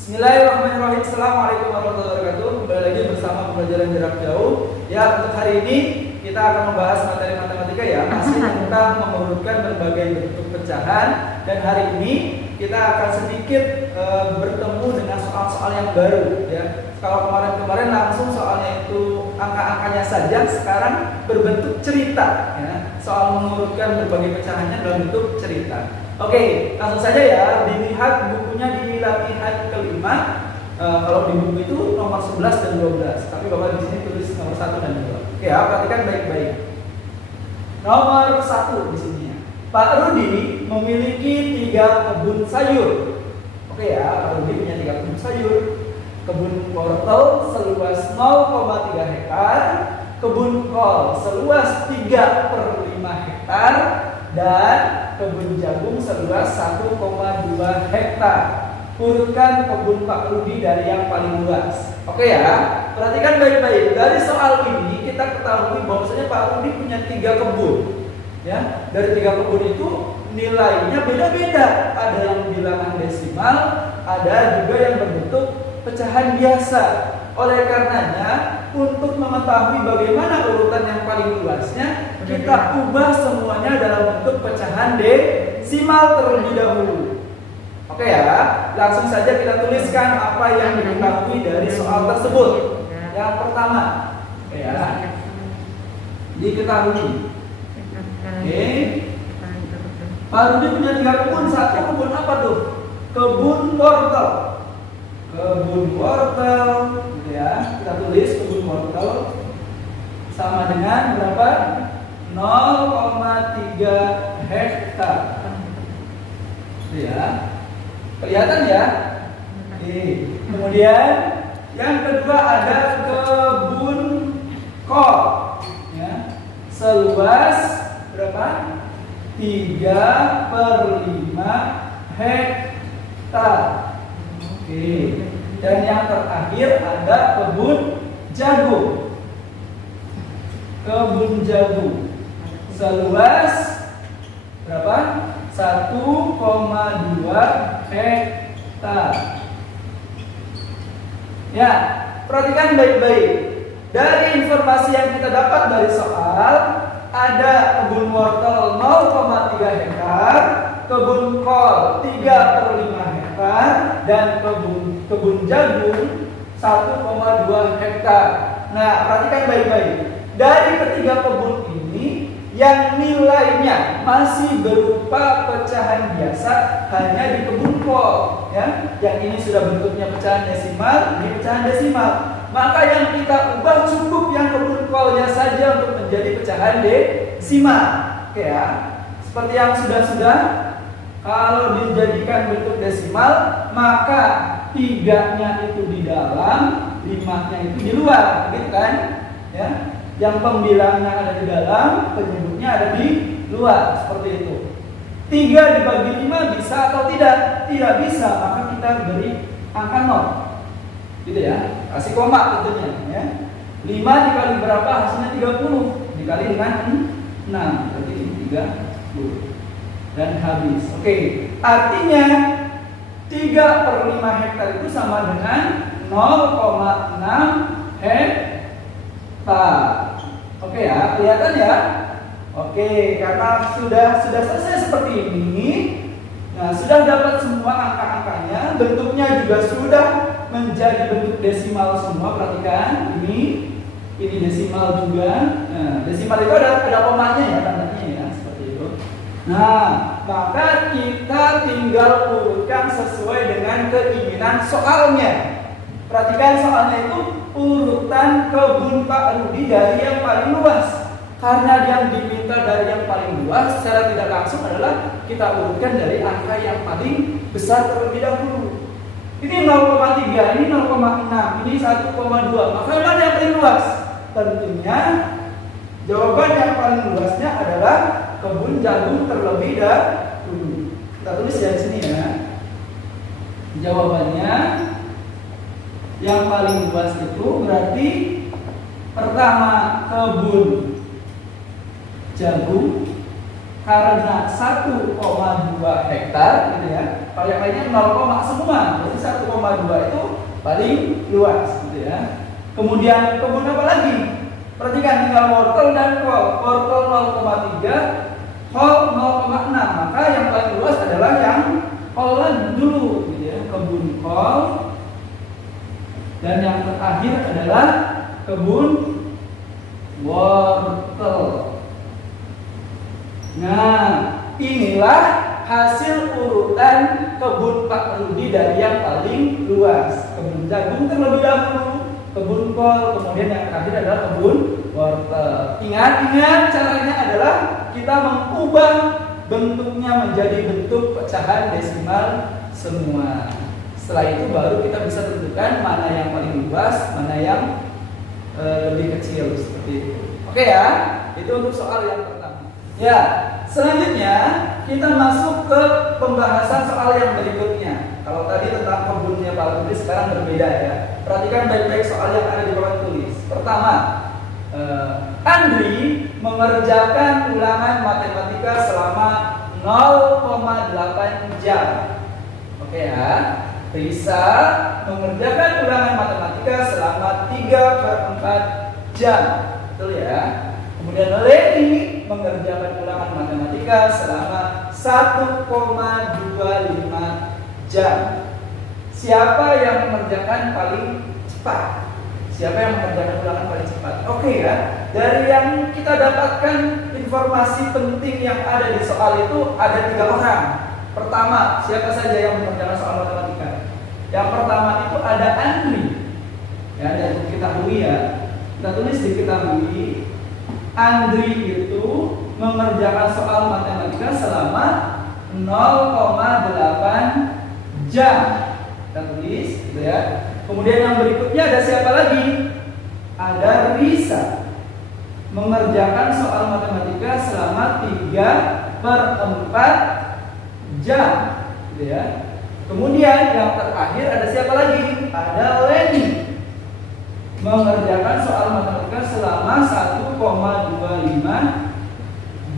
Bismillahirrahmanirrahim. Assalamualaikum warahmatullahi wabarakatuh. Kembali lagi bersama pembelajaran jarak jauh. Ya, untuk hari ini kita akan membahas materi matematika ya, masih tentang mengurutkan berbagai bentuk pecahan. Dan hari ini kita akan sedikit bertemu dengan soal-soal yang baru ya. Kalau kemarin-kemarin langsung soalnya itu angka-angkanya saja, sekarang berbentuk cerita ya. Soal mengurutkan berbagai pecahannya dalam bentuk cerita. Oke, langsung saja ya, dilihat bukunya di latihan kelima. Kalau di buku itu nomor 11 dan 12, tapi Bapak di sini tulis nomor 1 dan 2. Oke ya, perhatikan baik-baik. Nomor 1 di sini ya. Pak Rudi memiliki 3 kebun sayur. Oke ya, Pak Rudi punya 3 kebun sayur. Kebun wortel seluas 0,3 hektar, kebun kol seluas 3/5 hektar, dan kebun jagung seluas 1,2 hektar. Urutkan kebun Pak Rudi dari yang paling luas. Oke ya, perhatikan baik-baik. Dari soal ini kita ketahui bahwasanya Pak Rudi punya 3 kebun. Ya, dari 3 kebun itu nilainya beda-beda. Ada yang bilangan desimal, ada juga yang berbentuk pecahan biasa. Oleh karenanya, untuk mengetahui bagaimana urutan yang paling luasnya, kita ubah semuanya dalam bentuk pecahan desimal terlebih dahulu. Oke ya, langsung saja kita tuliskan apa yang diketahui dari soal tersebut. Yang pertama, ya, diketahui. Oke, Pak Rudi punya 3 kebun. Satu kebun apa tuh? Kebun wortel. Kebun wortel, ya, kita tulis kebun wortel sama dengan berapa? 0,3 hektar. Ya, kelihatan ya? Oke. Kemudian yang kedua ada kebun kol, ya, seluas berapa? 3/5 hektar. Oke. Dan yang terakhir ada kebun jagung. Kebun jagung seluas berapa? 1,2 hektar. Ya, perhatikan baik-baik. Dari informasi yang kita dapat dari soal, ada kebun wortel 0,3 hektar, kebun kol 3/5 hektar, dan kebun jagung 1,2 hektar. Nah, perhatikan baik-baik. Dari ketiga kebun ini, yang nilainya masih berupa pecahan biasa hanya di kebun kol, ya. Yang ini sudah bentuknya pecahan desimal, ini pecahan desimal. Maka yang kita ubah cukup yang kebun kolnya saja untuk menjadi pecahan desimal. Oke ya. Seperti yang sudah-sudah, kalau dijadikan bentuk desimal, maka 3-nya itu di dalam, 5-nya itu di luar, gitu kan? Ya. Yang pembilangnya ada di dalam, penyebutnya ada di luar, seperti itu. 3 dibagi 5 bisa atau tidak? Tidak bisa, maka kita beri angka 0. Gitu ya, kasih koma tentunya ya. 5 dikali berapa? Hasilnya 30. Dikali dengan 6, berarti 30. Dan habis. Oke, artinya 3/5 hektar itu sama dengan 0,6 hektar. Oke ya, kelihatan ya? Oke, karena sudah selesai seperti ini. Nah, sudah dapat semua angka-angkanya, bentuknya juga sudah menjadi bentuk desimal semua. Perhatikan, ini desimal juga. Nah, desimal itu ada komanya ya, tandanya ya, seperti itu. Nah, maka kita tinggal urutkan sesuai dengan keinginan soalnya. Perhatikan soalnya itu urutan kebun Pak Rudi dari yang paling luas. Karena yang diminta dari yang paling luas, secara tidak langsung adalah kita urutkan dari angka yang paling besar terlebih dahulu. Ini 0,3, ini 0,6, ini 1,2. Maka mana yang paling luas? Tentunya jawaban yang paling luasnya adalah kebun jagung terlebih dahulu. Kita tulis ya di sini ya. Jawabannya yang paling luas itu berarti pertama kebun jagung karena 1,2 hektar gitu ya. Kalau yang lainnya 0, semua, berarti 1,2 0,2 itu paling luas gitu ya. Kemudian kebun apa lagi? Perhatikan tinggal wortel dan kol. Wortel 0,3, kol 0,6. Maka yang paling luas adalah yang kol dulu gitu ya. Kebun kol. Dan yang terakhir adalah kebun wortel. Nah, inilah hasil urutan kebun Pak Rudi dari yang paling luas. Kebun jagung terlebih dahulu, kebun kol, kemudian yang terakhir adalah kebun wortel. Ingat caranya adalah kita mengubah bentuknya menjadi bentuk pecahan desimal semua. Setelah itu baru kita bisa tentukan mana yang paling luas, mana yang lebih kecil seperti itu. Oke ya, itu untuk soal yang pertama. Ya, selanjutnya kita masuk ke pembahasan soal yang berikutnya. Kalau tadi tentang kebunnya Pak Rudi, sekarang berbeda ya. Perhatikan baik-baik soal yang ada di papan tulis. Pertama, Andri mengerjakan ulangan matematika selama 0,8 jam. Oke ya. Risa mengerjakan ulangan matematika selama 3/4 jam. Betul ya. Kemudian Leni mengerjakan ulangan matematika selama 1,25 jam. Siapa yang mengerjakan paling cepat? Siapa yang mengerjakan ulangan paling cepat? Oke ya. Dari yang kita dapatkan informasi penting yang ada di soal itu ada 3 orang. Pertama, siapa saja yang mengerjakan soal matematika? Yang pertama itu ada Andri. Ya, dan diketahui ya. Kita tulis diketahui Andri itu mengerjakan soal matematika selama 0,8 jam. Kita tulis gitu ya. Kemudian yang berikutnya ada siapa lagi? Ada Risa mengerjakan soal matematika selama 3/4 jam gitu ya. Kemudian yang terakhir ada siapa lagi? Ada Leni mengerjakan soal matematika selama 1,25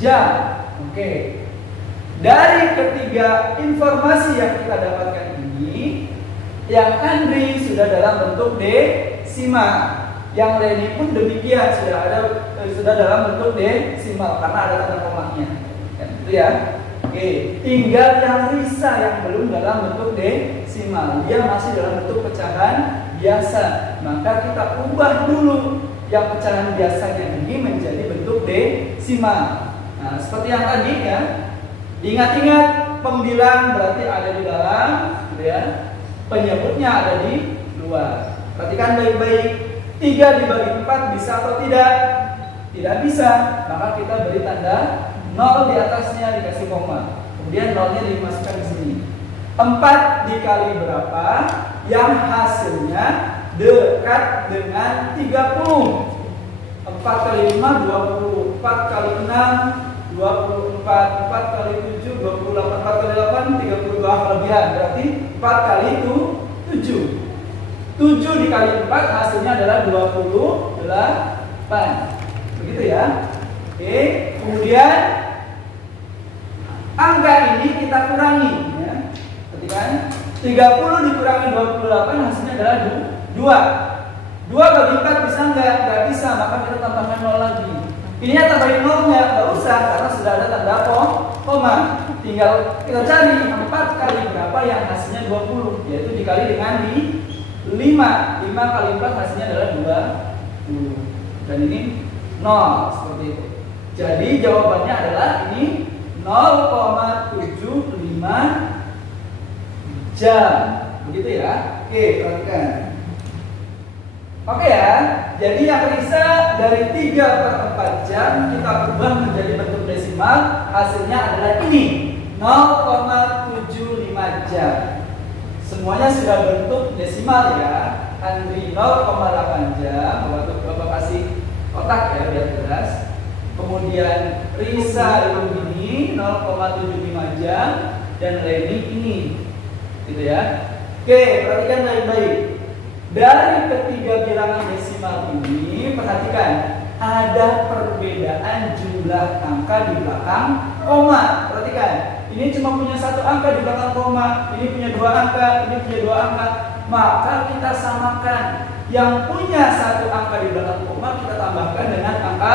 jam. Oke. Dari ketiga informasi yang kita dapatkan ini, yang Andri sudah dalam bentuk desimal, yang Leni pun demikian sudah dalam bentuk desimal karena ada tanda komanya. Itu ya. Oke, tinggal yang Risa yang belum dalam bentuk desimal, dia masih dalam bentuk pecahan biasa. Maka kita ubah dulu yang pecahan biasanya ini menjadi bentuk desimal. Nah, seperti yang tadi ya. Ingat-ingat, pembilang berarti ada di dalam, ya. Penyebutnya ada di luar. Perhatikan baik-baik. 3 dibagi 4 bisa atau tidak? Tidak bisa. Maka kita beri tanda 0 di atasnya dikasih koma. Kemudian 0-nya dimasukkan di sini. 4 dikali berapa? Yang hasilnya dekat dengan 30. 4 kali 5 20. 4 kali 6 24. 4 kali 7 28. 4 kali 8 32 kelebihan. Berarti 4 kali itu 7. 7 dikali 4 hasilnya adalah 28. Begitu ya. Oke, kemudian angka ini kita kurangi ya. Perhatikan, 30 dikurangi 28 hasilnya adalah 2. 2 bagi 4 bisa enggak bisa, maka kita tambahkan 0 lagi. Ini tambahin 0-nya, enggak usah karena sudah ada tanda koma. Tinggal kita cari 4 kali berapa yang hasilnya 20, yaitu dikali dengan 5. 5 kali 4 hasilnya adalah 20. Dan ini 0 seperti itu. Jadi jawabannya adalah ini 0,75 jam. Begitu ya. Oke, perhatikan. Oke ya. Jadi yang Risa dari 3/4 jam kita ubah menjadi bentuk desimal, hasilnya adalah ini 0,75 jam. Semuanya sudah bentuk desimal ya. Andri 0,8 jam. Bapak kasih kotak ya biar jelas. Kemudian Risa ini 0,75 jam dan Leni ini, gitu ya. Oke, perhatikan baik-baik. Dari ketiga bilangan desimal ini, perhatikan ada perbedaan jumlah angka di belakang koma. Perhatikan, ini cuma punya 1 angka di belakang koma, ini punya 2 angka, ini punya 2 angka. maka kita samakan. Yang punya satu angka di belakang koma kita tambahkan dengan angka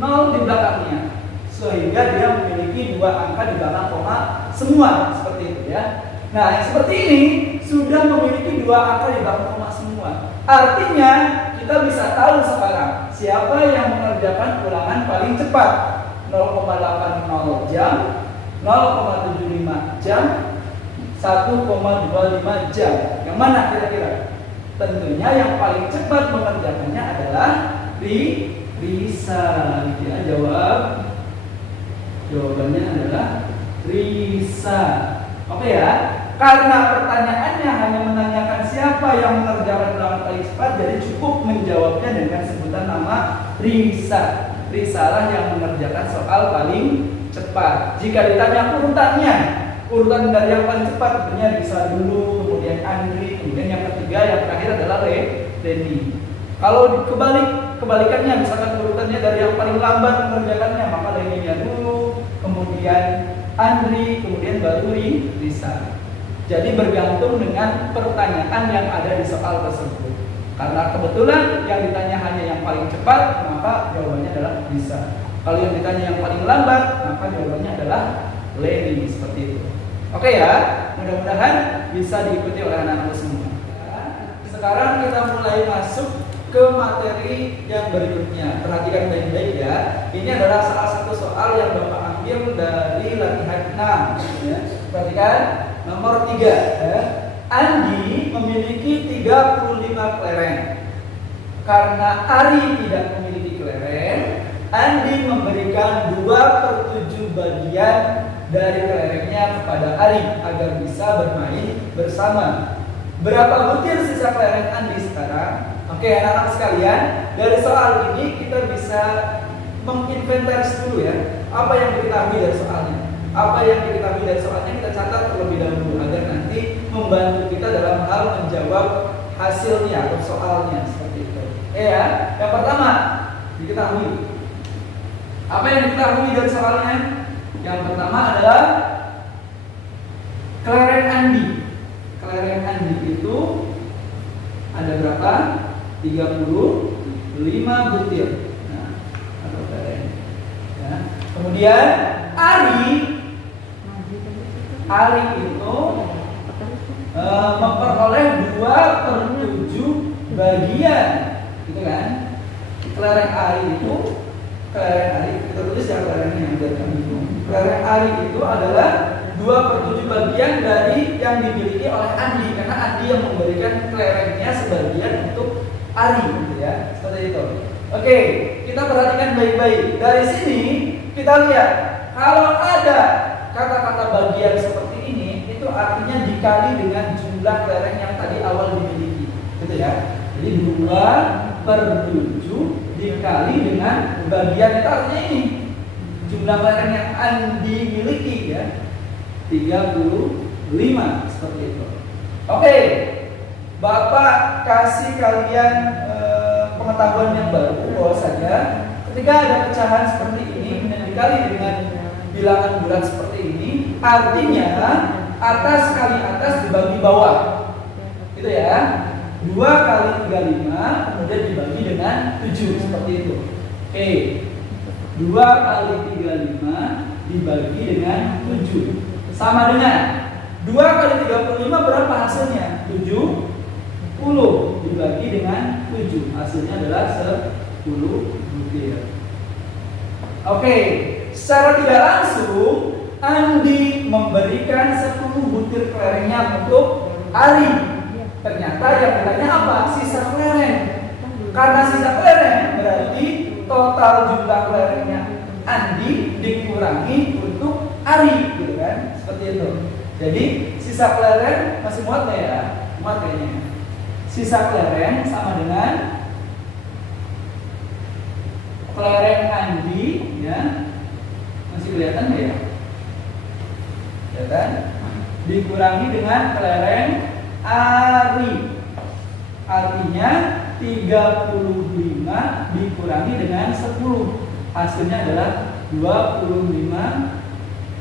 0 di belakangnya, sehingga dia memiliki dua angka di belakang koma semua, seperti itu ya. Nah, yang seperti ini sudah memiliki dua angka di belakang koma semua. Artinya kita bisa tahu sekarang siapa yang mengerjakan ulangan paling cepat. 0,80 jam, 0,75 jam, 1,25 jam. Yang mana kira-kira? Tentunya yang paling cepat mengerjakannya adalah Risa. Gitu ya, jawabannya adalah Risa. Oke ya. Karena pertanyaannya hanya menanyakan siapa yang mengerjakan ulangan paling cepat, jadi cukup menjawabnya dengan sebutan nama Risa. Risalah yang mengerjakan soal paling cepat. Jika ditanya urutan dari yang paling cepat, tentunya Risa dulu, kemudian Andri, kemudian yang ketiga, yang terakhir adalah Leni. Kalau kebalikannya, misalkan urutannya dari yang paling lambat mengerjakannya, maka Leninya dulu, kemudian Andri, kemudian baru Risa. Jadi bergantung dengan pertanyaan yang ada di soal tersebut. Karena kebetulan yang ditanya hanya yang paling cepat, maka jawabannya adalah Risa. Kalau yang ditanya yang paling lambat, maka jawabannya adalah Leni, seperti itu. Oke ya, mudah-mudahan bisa diikuti oleh anak-anak semua. Sekarang kita mulai masuk ke materi yang berikutnya. Perhatikan baik-baik ya. Ini adalah salah satu soal yang Bapak ambil dari latihan 6 ya. Perhatikan nomor 3 ya. Andi memiliki 35 kelereng. Karena Ari tidak memiliki kelereng, Andi memberikan 2/7 bagian dari kelerengnya kepada Ari agar bisa bermain bersama. Berapa butir sisa kelereng Andi sekarang? Oke, anak-anak sekalian, dari soal ini kita bisa menginventaris dulu ya, apa yang diketahui dari soalnya. Apa yang diketahui dari soalnya kita catat terlebih dahulu agar nanti membantu kita dalam hal menjawab hasilnya atau soalnya, seperti itu. Ya, yang pertama diketahui. Apa yang diketahui dari soalnya? Yang pertama adalah kelereng Andi. Kelereng Andi itu ada berapa? 35 butir. Nah, atau kelereng. Ya. Kemudian Ari itu memperoleh 2/7 bagian, gitu kan? Kelereng Ari itu, kita tulis ya kelerengnya biar kami bingung. Kelereng Ari itu adalah 2/7 bagian dari yang dimiliki oleh Andi, karena Andi yang memberikan kelerengnya sebagian untuk Ari, gitu ya, seperti itu. Oke, kita perhatikan baik-baik. Dari sini kita lihat kalau ada kata-kata bagian seperti ini, itu artinya dikali dengan jumlah kelereng yang tadi awal dimiliki, gitu ya. Jadi 2/7 dikali dengan bagian, itu artinya ini jumlah kelereng yang Andi miliki ya, 35, seperti itu. Oke, Bapak kasih kalian pengetahuan yang baru bahwasanya ketika ada pecahan seperti ini dan dikali dengan bilangan bulat seperti ini, artinya atas kali atas dibagi bawah, gitu ya. 2 kali 35 kemudian dibagi dengan 7, seperti itu. Oke, 2 kali 35 dibagi dengan 7 sama dengan 2 kali 35 berapa hasilnya? 70 dibagi dengan 7, hasilnya adalah 10 butir. Oke, secara tidak langsung Andi memberikan 10 butir kelerengnya untuk Ari. Ternyata yang ditanya apa? Sisa kelereng. Karena sisa kelereng berarti total jumlah kelerengnya Andi dikurangi untuk Ari, gitu kan? Seperti itu. Jadi sisa kelereng masih muat nggak ya? Muat kayaknya. Sisa kelereng sama dengan kelereng Andi, ya. Masih kelihatan nggak ya? Kelihatan? Dikurangi dengan kelereng Ari. Artinya 35 dikurangi dengan 10. Hasilnya adalah 25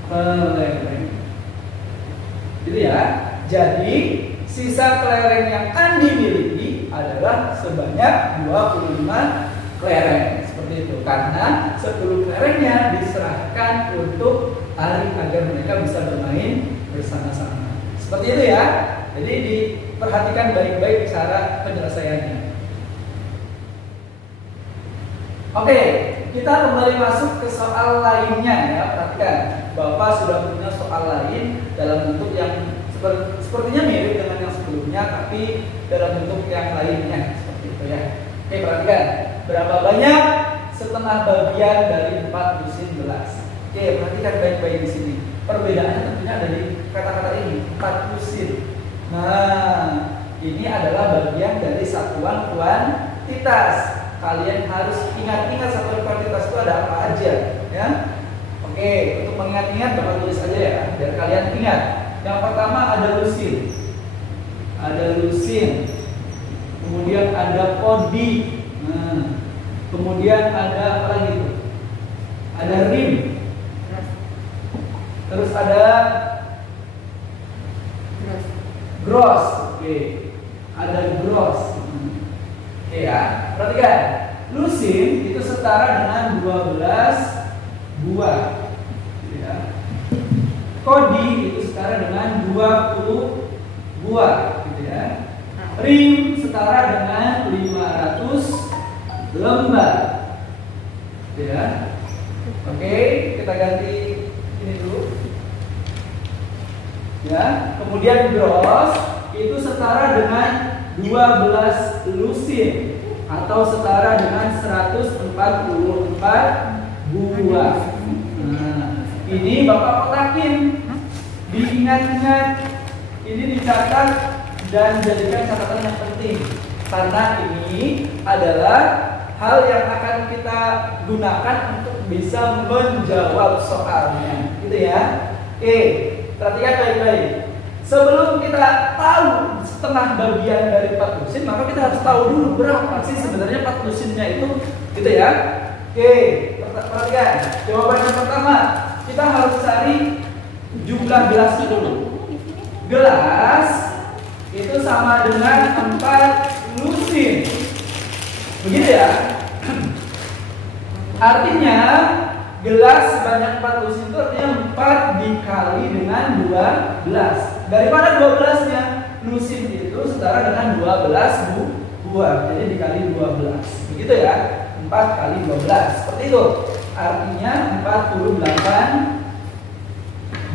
kelereng. Gitu ya. Jadi sisa kelereng yang Andi miliki adalah sebanyak 25 kelereng. Seperti itu. Karena 10 kelerengnya diserahkan untuk Ari agar mereka bisa bermain bersama-sama. Seperti itu ya. Jadi diperhatikan baik-baik cara penyelesaiannya. Oke, kita kembali masuk ke soal lainnya ya. Perhatikan, Bapak sudah punya soal lain dalam bentuk yang sepertinya mirip dengan yang sebelumnya, tapi dalam bentuk yang lainnya seperti itu ya. Oke, perhatikan, berapa banyak setengah bagian dari 4 dusin gelas? Oke, perhatikan baik-baik di sini. Perbedaannya tentunya dari kata-kata ini, 4 dusin. Nah, ini adalah bagian dari satuan kuantitas. Kalian harus ingat-ingat satuan kuantitas itu ada apa aja, ya. Oke, untuk mengingat-ingat Bapak tulis aja ya, biar kalian ingat. Yang pertama ada lusin, kemudian ada kodi, kemudian ada apa lagi itu? Ada rim, terus ada gross, oke, ada gross. Oke ya, perhatikan, lusin itu setara dengan 12 buah, ya. Kodi itu setara dengan 20 buah, gitu ya. Rim setara dengan 500 lembar, gitu ya. Oke, kita ganti ini dulu, ya. Kemudian gross itu setara dengan 12 lusin atau setara dengan 144 buah. Nah, ini Bapak kotakin, diingat-ingat, ini dicatat dan jadikan catatan yang penting karena ini adalah hal yang akan kita gunakan untuk bisa menjawab soalnya, gitu ya. Oke, perhatikan baik-baik. Sebelum kita tahu setengah bagian dari 4 lusin, maka kita harus tahu dulu berapa sih sebenarnya 4 lusinnya itu, gitu ya. Oke, perhatikan. Jawaban yang pertama, kita harus cari jumlah gelas dulu. Gelas itu sama dengan 4 lusin. Begitu ya. Artinya gelas sebanyak 4 lusin itu artinya 4 dikali dengan 12. Dari mana 12-nya? Lusin itu setara dengan 12 buah. Jadi dikali 12. Begitu ya. 4 kali 12. Seperti itu. Artinya 48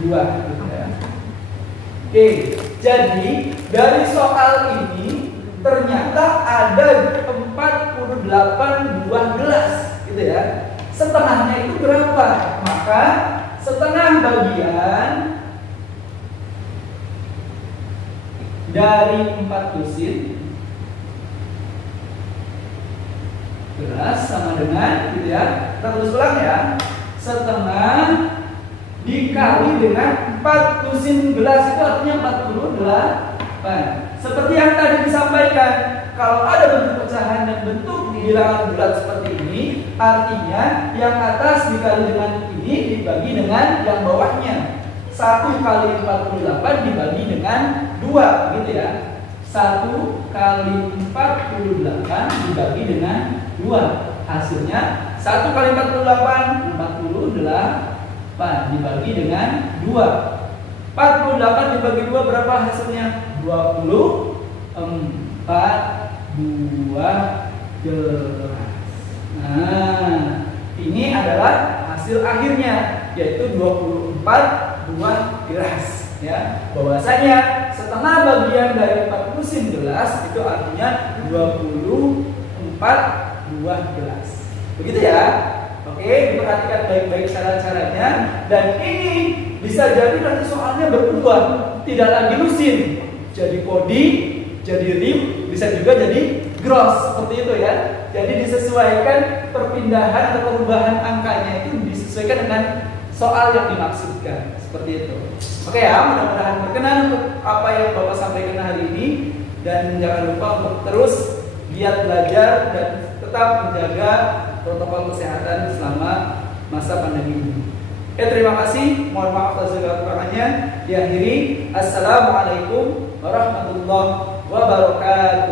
buah, gitu ya. Oke, jadi dari soal ini ternyata ada 48 buah gelas, gitu ya. Setengahnya itu berapa? Maka setengah bagian dari 4 lusin gelas sama dengan, gitu ya. Kita tulis ulang ya. Setengah dikali dengan 4 lusin gelas itu artinya 48. Seperti yang tadi disampaikan, kalau ada bentuk pecahan dan bentuk bilangan bulat seperti ini, artinya yang atas dikali dengan ini dibagi dengan yang bawahnya. 1 kali 48 dibagi dengan 2, gitu ya. 1 kali 48 dibagi dengan 2. Hasilnya 1 kali 48 dibagi dengan 2. 48 dibagi 2 berapa hasilnya? 24 buah gelas. Nah, ini adalah hasil akhirnya, yaitu 24 buah gelas, ya. Bahwasanya setengah bagian dari 4 lusin gelas itu artinya 24 buah gelas. Begitu ya. Oke, diperhatikan baik-baik cara-caranya. Dan ini bisa jadi nanti soalnya berubah, tidak lagi lusin, jadi kodi, jadi rim, bisa juga jadi gross, seperti itu ya. Jadi disesuaikan perpindahan atau perubahan angkanya itu disesuaikan dengan soal yang dimaksudkan, seperti itu. Oke ya, mudah-mudahan berkenan untuk apa yang Bapak sampaikan hari ini. Dan jangan lupa untuk terus giat belajar dan tetap menjaga protokol kesehatan selama masa pandemi ini. Terima kasih. Mohon maaf atas segala kekurangannya. Diakhiri, assalamualaikum warahmatullahi wabarakatuh.